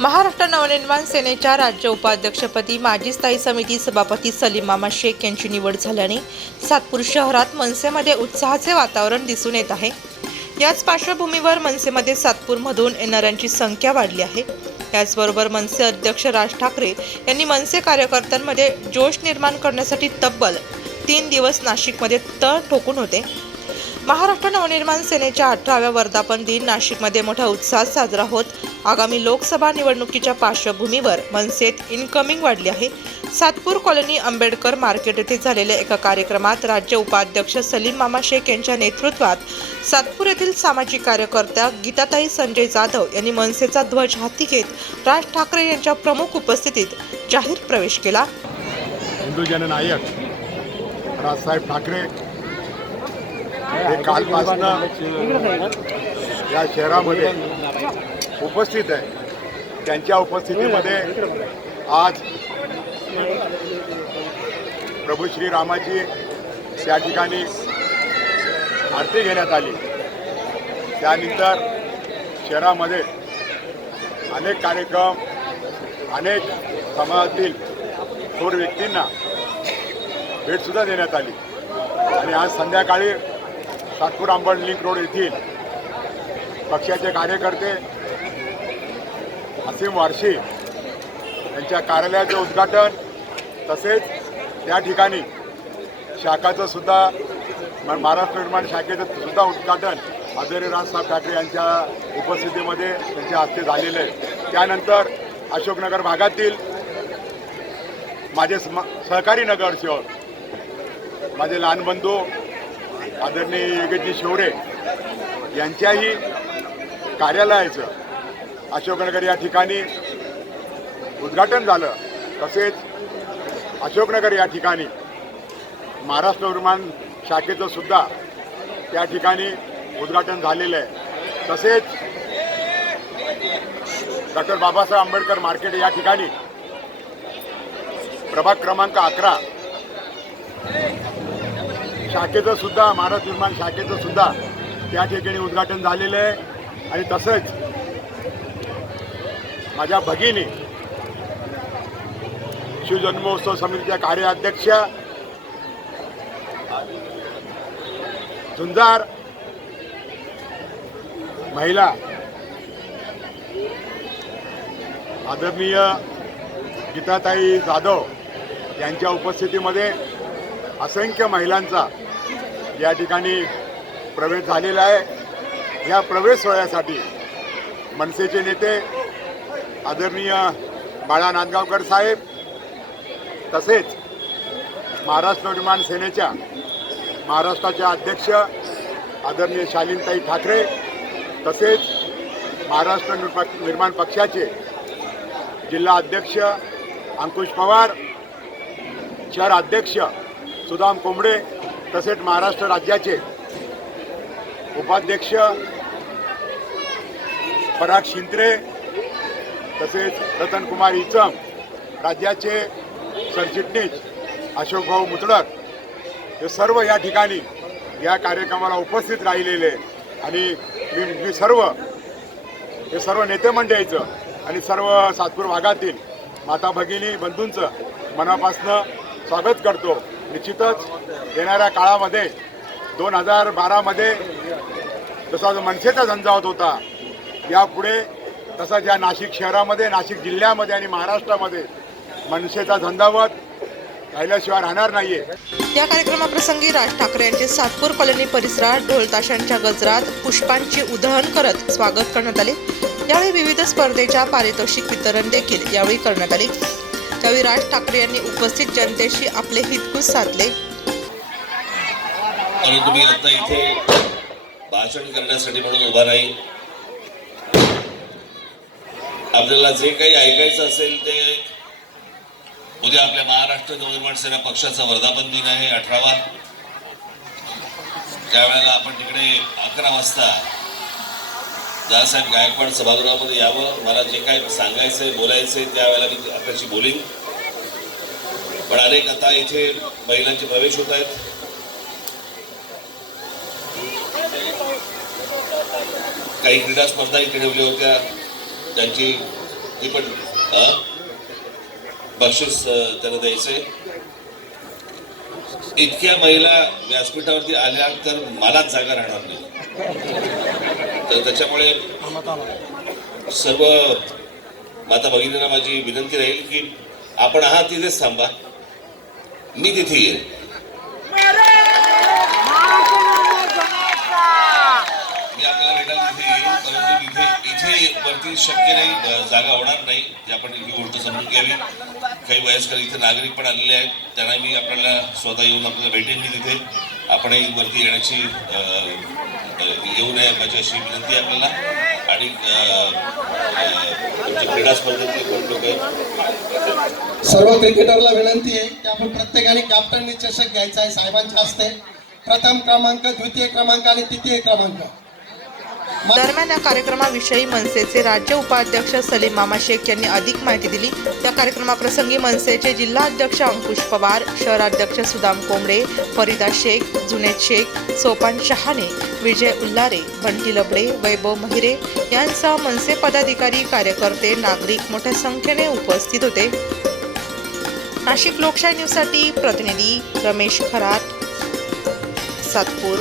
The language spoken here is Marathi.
महाराष्ट्र नवनिर्माण सेनेच्या राज्य उपाध्यक्षपदी माजी स्थायी समिती सभापती सलीम मामा शेख यांची निवड झाल्याने सातपूर शहरात मनसेमध्ये उत्साहाचे वातावरण दिसून येत आहे। याच पार्श्वभूमीवर मनसेमध्ये सातपूरमधून येणाऱ्यांची संख्या वाढली आहे। याचबरोबर मनसे अध्यक्ष राज ठाकरे यांनी मनसे कार्यकर्त्यांमध्ये जोश निर्माण करण्यासाठी तब्बल 3 दिवस नाशिकमध्ये तळ ठोकून होते। महाराष्ट्र नवनिर्माण सेनेच्या 18व्या वर्धापन दिन नाशिकमध्ये मोठ्या उत्साहात साजरा होत आगामी लोकसभा निवडणुकीच्या पार्श्वभूमीवर मनसेत इनकमिंग वाढली आहे। सातपूर कॉलनी आंबेडकर मार्केट येथे झालेल्या एका कार्यक्रमात राज्य उपाध्यक्ष सलीम मामा शेख यांच्या नेतृत्वात सातपूर येथील सामाजिक कार्यकर्त्या गीताताई संजय जाधव यांनी मनसेचा ध्वज हाती घेत राज ठाकरे यांच्या प्रमुख उपस्थितीत जाहीर प्रवेश केला। हिंदू जननायक राजसाहेब ठाकरे हे कालपासून या शहरामध्ये उपस्थित आहे। त्यांच्या उपस्थितीमध्ये आज प्रभू श्रीरामाची त्या ठिकाणी आरती घेण्यात आली। त्यानंतर शहरामध्ये अनेक कार्यक्रम, अनेक समाजातील थोर व्यक्तींना भेटसुद्धा देण्यात आली आणि आज संध्याकाळी सातपूर अंबड लिंक रोड येथील पक्षाचे कार्यकर्ते असीम वारशी यांच्या कार्यालयाचे उद्घाटन तसेच त्या ठिकाणी शाखाचं सुद्धा महाराष्ट्र निर्माण शाखेचं सुद्धा उद्घाटन आदरणीय राजसाहेब ठाकरे यांच्या उपस्थितीमध्ये त्यांच्या हस्ते झालेले आहे। त्यानंतर अशोकनगर भागातील माझे सहकारी नगरसेवक माझे लहान बंधू आदरणीय योगेशजी शिवरे यांच्याही कार्यालयाचं अशोकनगर या ठिकाणी उद्घाटन झालं। तसेच अशोकनगर या ठिकाणी महाराष्ट्र निर्माण शाखेचं सुद्धा त्या ठिकाणी उद्घाटन झालेलं आहे। तसेच डॉक्टर बाबासाहेब आंबेडकर मार्केट या ठिकाणी प्रभाग क्रमांक 11 शाखेचं सुद्धा महाराष्ट्र निर्माण शाखेचं सुद्धा त्या ठिकाणी उद्घाटन झालेलं आहे। आणि तसंच माझ्या भगिनी शिवजन्मोत्सव समितीच्या कार्याध्यक्ष झुंजार महिला आदरणीय गीताताई जाधव यांच्या उपस्थितीमध्ये असंख्य महिलांचा या ठिकाणी प्रवेश झालेला आहे। या प्रवेश सोहळ्यासाठी मनसेचे नेते आदरणीय बाळा नांदगावकर साहेब तसेच महाराष्ट्र निर्माण सेनेच्या महाराष्ट्राच्या अध्यक्ष आदरणीय शालीनताई ठाकरे तसेच महाराष्ट्र निर्माण पक्षाचे जिल्हा अध्यक्ष अंकुश पवार, शहर अध्यक्ष सुदाम कोंबडे तसेच महाराष्ट्र राज्याचे उपाध्यक्ष पराग शिंत्रे तसेच रतनकुमार इचम, राज्याचे सरचिटणीस अशोकभाऊ मुतडक हे सर्व या ठिकाणी या कार्यक्रमाला उपस्थित राहिलेले आणि मी सर्व नेते मंडळीचं आणि सर्व सातपूर भागातील माता भगिनी बंधूंचं मनापासून स्वागत करतो। निश्चितच येणाऱ्या काळामध्ये 2012मध्ये जसा मनसेचा झंझावात होता यापुढे तसाच या नाशिक शहरामध्ये, नाशिक जिल्ह्यामध्ये आणि महाराष्ट्रामध्ये मनसेचा झंझावात राहिल्याशिवाय राहणार नाहीये। या कार्यक्रमाप्रसंगी राज ठाकरे यांचे सातपूर कॉलनी परिसरात ढोलताशांच्या गजरात पुष्पांची उधळण करत स्वागत करण्यात आले। यावेळी विविध स्पर्धेच्या पारितोषिक वितरण देखील यावेळी करण्यात आले। त्यावेळी राज ठाकरे यांनी उपस्थित जनतेशी आपले हितगुज साधले। आणि तुम्ही आता इथे भाषण करण्यासाठी म्हणून उभा नाही, आपल्याला जे काही ऐकायचं असेल ते उद्या आपल्या महाराष्ट्र नवनिर्माण सेना पक्षाचा वर्धापन दिन आहे 18वा। त्यावेळेला आपण तिकडे 11 वाजता दादासाहेब गायकवाड सभागृहामध्ये यावं। मला जे काही सांगायचंय बोलायचंय त्यावेळेला मी आपल्याशी बोलीन, पण अनेक आता इथे महिलांचे प्रवेश होत आहेत। काही क्रीडा स्पर्धा इथे ठेवल्या होत्या, त्यांची ती पण बक्षीस त्यांना द्यायचंय. इतक्या महिला व्यासपीठावरती आल्या तर मलाच जागा राहणार नाही. तर त्याच्यामुळे सर्व माता भगिनींना माझी विनंती राहील की आपण आहात तिथेच थांबा, मी तिथे येईल. मी आपल्याला भेटायला तिथे येईल, परंतु इथे वरती शक्य नाही, जागा होणार नाही. आपण ही गोष्ट समजून घ्यावी. काही वयस्कर इथे नागरिक पण आलेले आहेत, त्यांना मी आपल्याला स्वतः येऊन आपल्याला भेटेन मी तिथे. आपणही वरती येण्याची येऊ नये माझी अशी विनंती आहे आपल्याला. आणि क्रीडा स्पर्धेतले कोण लोक आहेत सर्व क्रिकेटरला विनंती आहे की आपण प्रत्येकाने कॅप्टननी चषक घ्यायचा आहे साहेबांच्या हस्ते. प्रथम क्रमांक, द्वितीय क्रमांक आणि तृतीय क्रमांक. दरम्यान या कार्यक्रमाविषयी मनसेचे राज्य उपाध्यक्ष सलीम मामा शेख यांनी अधिक माहिती दिली. या कार्यक्रमाप्रसंगी मनसेचे जिल्हाध्यक्ष अंकुश पवार, शहराध्यक्ष सुदाम कोंबडे, फरीदा शेख, जुनेद शेख, सोपान शहाणे, विजय उल्लारे, बंटी लबडे, वैभव महिरे यांसह मनसे पदाधिकारी, कार्यकर्ते, नागरिक मोठ्या संख्येने उपस्थित होते. नाशिक लोकशाही न्यूजसाठी प्रतिनिधी रमेश खरात, सातपूर.